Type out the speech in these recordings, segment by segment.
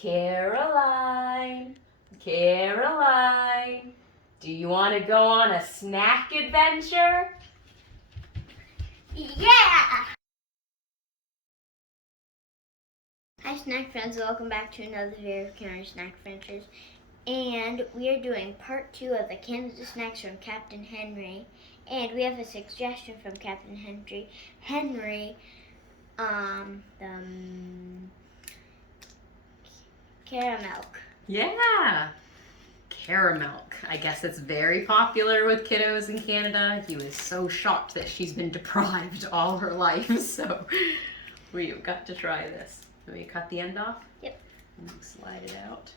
Caroline, Caroline, do you want to go on a snack adventure? Yeah! Hi snack friends, welcome back to another video of Canary Snack Adventures. And we are doing part 2 of the Canada snacks from Captain Henry. And we have a suggestion from Captain Henry. Caramel. Yeah, caramel. I guess it's very popular with kiddos in Canada. He was so shocked that she's been deprived all her life, so we've got to try this. Let me cut the end off? Yep. And slide it out.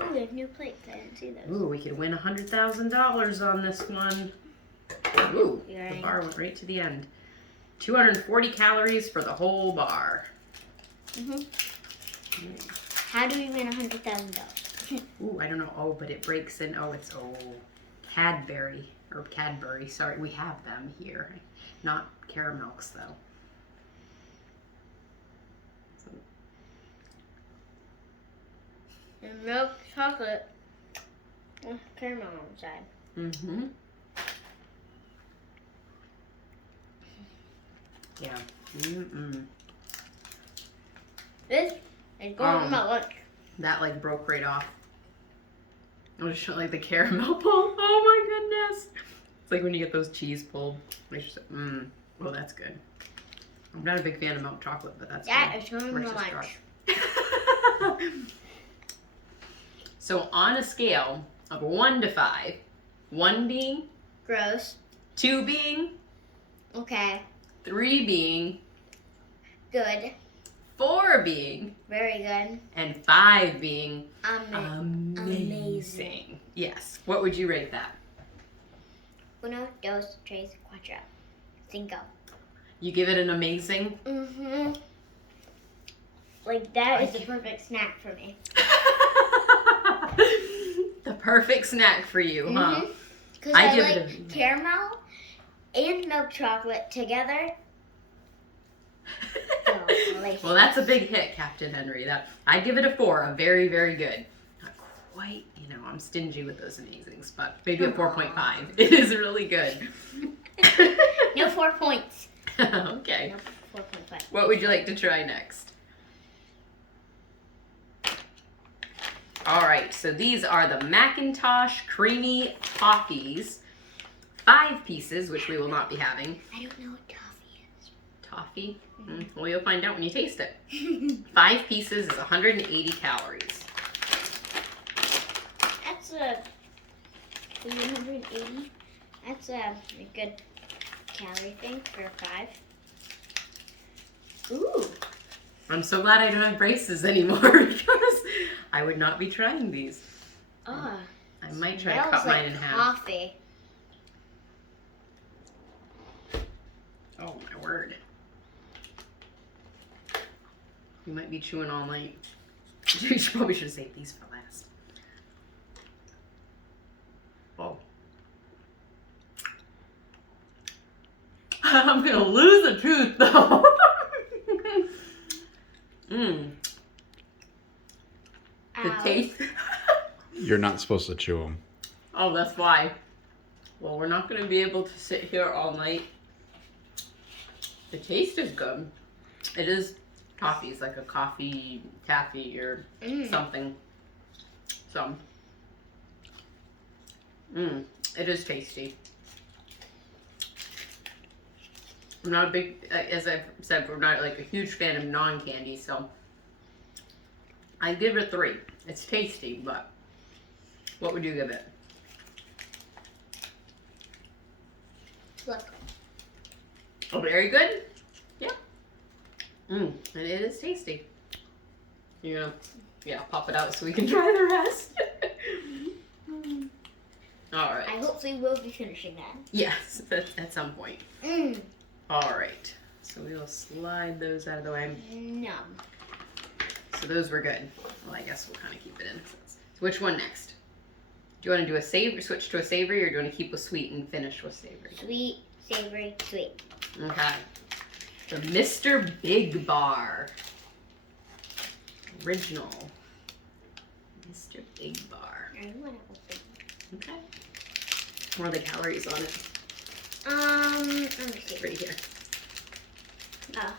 Ooh, we have new plates. I didn't see those. Ooh, we could win $100,000 on this one. Ooh, the bar went right to the end. 240 calories for the whole bar. How do we win $100,000? Ooh, I don't know. Oh, but it breaks in. Oh, it's Cadbury. Sorry, we have them here. Not caramels though. And milk chocolate with caramel on the side. Mm-hmm. Yeah. This is going to my lunch. That like broke right off. I just felt like the caramel pull. Oh my goodness. It's like when you get those cheese pulled. Oh, that's good. I'm not a big fan of milk chocolate, but that's that good. Is going to my lunch. So on a scale of 1 to 5, 1 being gross, 2 being okay, 3 being good, 4 being very good, and 5 being amazing. Yes. What would you rate that? 1, 2, 3, 4, 5. You give it an amazing? Mm-hmm. Like that is the perfect snack for me. The perfect snack for you, huh? Because I like caramel and milk chocolate together. Well, that's a big hit, Captain Henry. I'd give it a 4. A very, very good. Not quite, I'm stingy with those amazings, but maybe a 4.5. It is really good. No 4 points. Okay. No 4.5. What would you like to try next? All right, so these are the Macintosh Creamy Toffies. 5 pieces, which we will not be having. I don't know what toffee is. Toffee? Well, you'll find out when you taste it. 5 pieces is 180 calories. That's a 180. That's a good calorie thing for 5. Ooh. I'm so glad I don't have braces anymore because I would not be trying these. I might try to cut mine in half. Toffee. Oh my word. You might be chewing all night. You probably should save these for last. Oh. I'm gonna lose a tooth though. The taste. You're not supposed to chew them. Oh, that's why. Well, we're not going to be able to sit here all night. The taste is good. It is toffee. It's like a coffee taffy or something. So, it is tasty. I'm not a big, as I've said, we're not like a huge fan of non-candy, so I give it a 3. It's tasty, but what would you give it? Look. Oh, very good? Yeah. And it is tasty. You're gonna, pop it out so we can try the rest. All right. I hopefully will be finishing that. Yes, at some point. All right. So we will slide those out of the way. Yum. So those were good. Well, I guess we'll kind of keep it in. So which one next? Do you want to do a switch to a savory, or do you want to keep with sweet and finish with savory? Sweet, savory, sweet. Okay. The Mr. Big Bar. Original. Mr. Big Bar. I want to open. Okay. What are the calories on it? Let me see. Right here. Oh.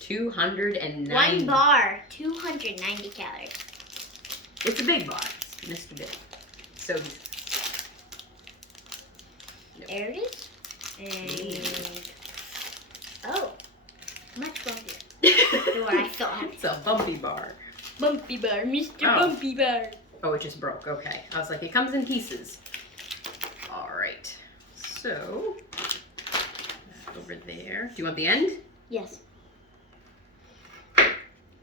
290. One bar, 290 calories. It's a big bar. It's Mr. Big. So There it is. And oh, much bumpier than what I thought. it's a bumpy bar. Bumpy bar, Mr. Oh. Bumpy bar. Oh, it just broke. Okay. I was like, it comes in pieces. All right. So, over there. Do you want the end? Yes.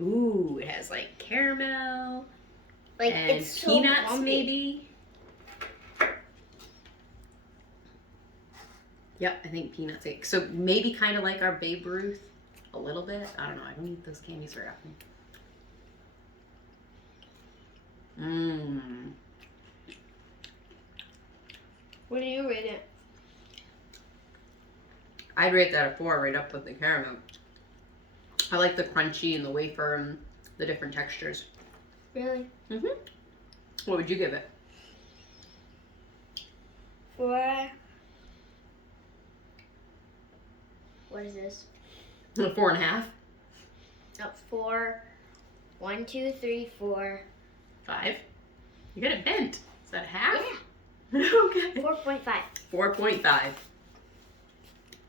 Ooh, it has like caramel Like and it's so peanuts, bumpy. maybe. Yep, I think peanuts. So maybe kind of like our Babe Ruth, a little bit. I don't know. I don't eat those candies very often. Mmm. What do you rate it? I'd rate that a 4, right up with the caramel. I like the crunchy and the wafer and the different textures. Really? Mhm. What would you give it? 4. What is this? 4.5. Oh, 4. 1, 2, 3, 4. 5. You got it bent. Is that half? Yeah. Okay. 4.5. 4.5.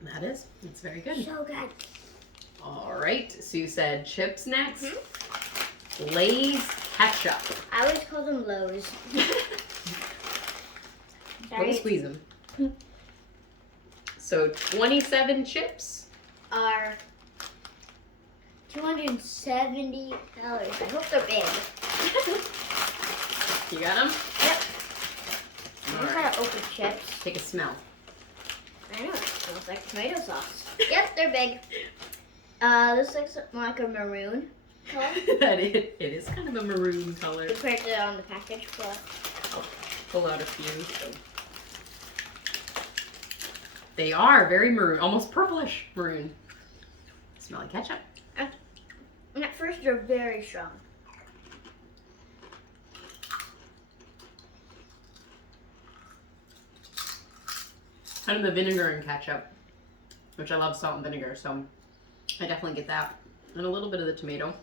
That is. It's very good. So good. All right. So you said chips next. Mhm. Lay's ketchup. I always call them Lowe's. Don't squeeze them. So 27 chips. Are $270. I hope they're big. You got them? Yep. I All know right. how to open chips. Take a smell. I know, it smells like tomato sauce. Yep, they're big. This looks more like a maroon color That it is kind of a maroon color. compared to on the package. But I'll pull out a few. So. They are very maroon, almost purplish maroon. Smell like ketchup. and at first they're very strong. Kind of the vinegar and ketchup, which I love salt and vinegar, so I definitely get that. And a little bit of the tomato.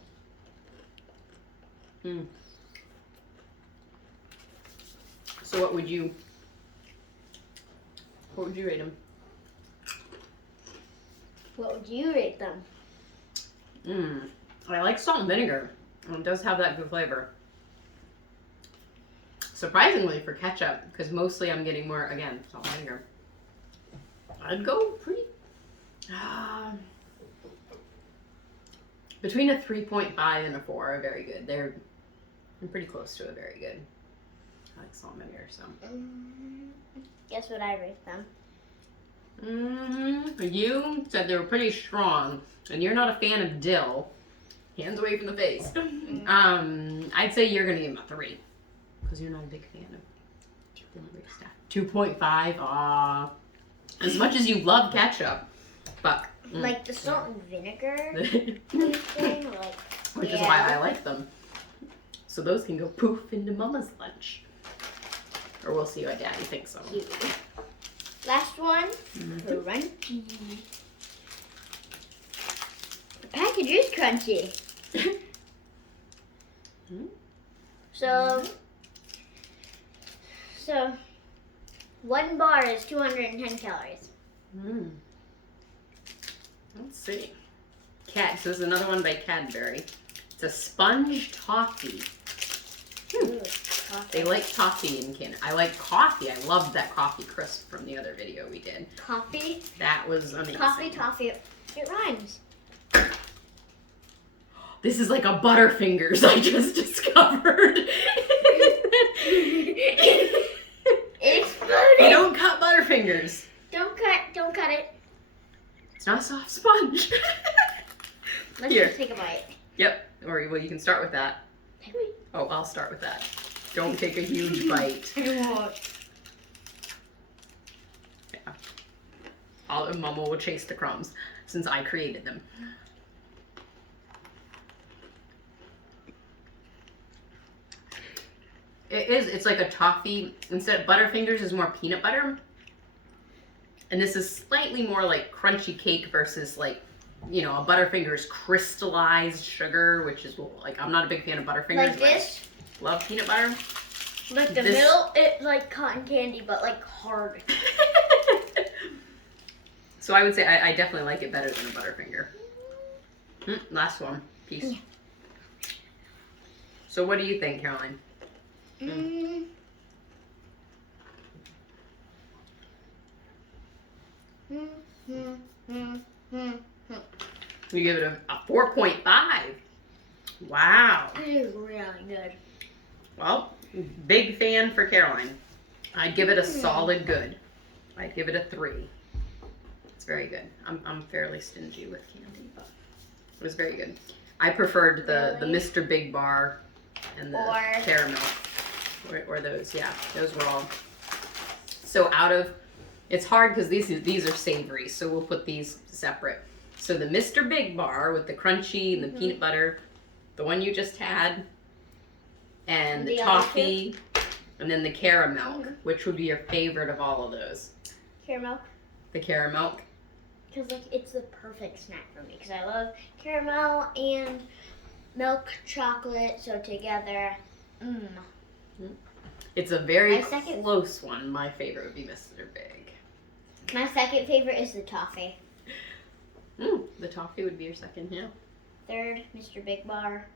So what would you rate them? What would you rate them? I like salt and vinegar. It does have that good flavor. Surprisingly for ketchup, because mostly I'm getting more, again, salt and vinegar. I'd go pretty, between a 3.5 and a 4 are very good. I'm pretty close to a very good. I like salt and vinegar, so. Guess what I rate them? You said they were pretty strong, and you're not a fan of dill. Hands away from the face. I'd say you're gonna give them a 3, because you're not a big fan of delivery stuff. 2.5. As much as you love ketchup, but Like the salt and vinegar which thing, like is why I like them. So those can go poof into Mama's lunch, or we'll see what Daddy thinks of them. cute. Last one, crunchy. The package is crunchy. So, one bar is 210 calories. Let's see. So this is another one by Cadbury. It's a sponge toffee. Ooh, They like toffee in Canada. I like coffee. I loved that coffee crisp from the other video we did. Coffee? That was amazing. Toffee. It rhymes. This is like a Butterfingers I just discovered. It exploded. You don't cut Butterfingers. Don't cut it. It's not a soft sponge. Let's Here. just take a bite. Yep. Or well, you can start with that. Take a bite. Oh, I'll start with that. Don't take a huge bite. Yeah. Mama will chase the crumbs since I created them. It is. It's like a toffee. Instead of Butterfingers is more peanut butter. And this is slightly more like crunchy cake versus like, you know, a Butterfingers crystallized sugar, which is like, I'm not a big fan of Butterfingers. Like this? Love peanut butter. Like the middle, it's like cotton candy, but like hard. So I would say I definitely like it better than a Butterfinger. Last one. Peace. Yeah. So what do you think, Caroline? You give it a 4.5. Wow. It is really good. Well, big fan for Caroline. I'd give it a solid good. I'd give it a 3. It's very good. I'm fairly stingy with candy, but it was very good. I preferred the Mr. Big Bar and the caramel. Or those, yeah. Those were all. So it's hard because these are savory, so we'll put these separate. So the Mr. Big Bar with the crunchy and the peanut butter, the one you just had, and the toffee, and then the caramel, which would be your favorite of all of those? Caramel. The caramel. Because like it's the perfect snack for me. Because I love caramel and milk chocolate, so together, It's a very close one. My favorite would be Mr. Big. My second favorite is the toffee. The toffee would be your second, yeah. Third, Mr. Big Bar.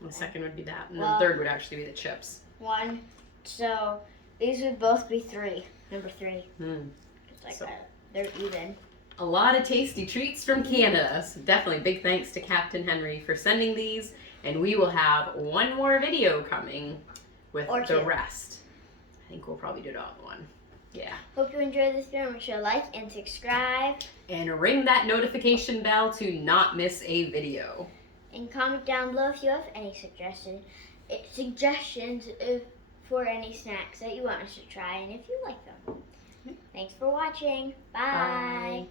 The second would be that, and the third would actually be the chips. 1. So these would both be 3. Number 3. It's like that. They're even. A lot of tasty treats from Canada. So definitely big thanks to Captain Henry for sending these. And we will have one more video coming with the rest. I think we'll probably do it all in one. Yeah. Hope you enjoyed this video. Make sure to like and subscribe. And ring that notification bell to not miss a video. And comment down below if you have any suggestions for any snacks that you want us to try and if you like them. Thanks for watching. Bye. Bye.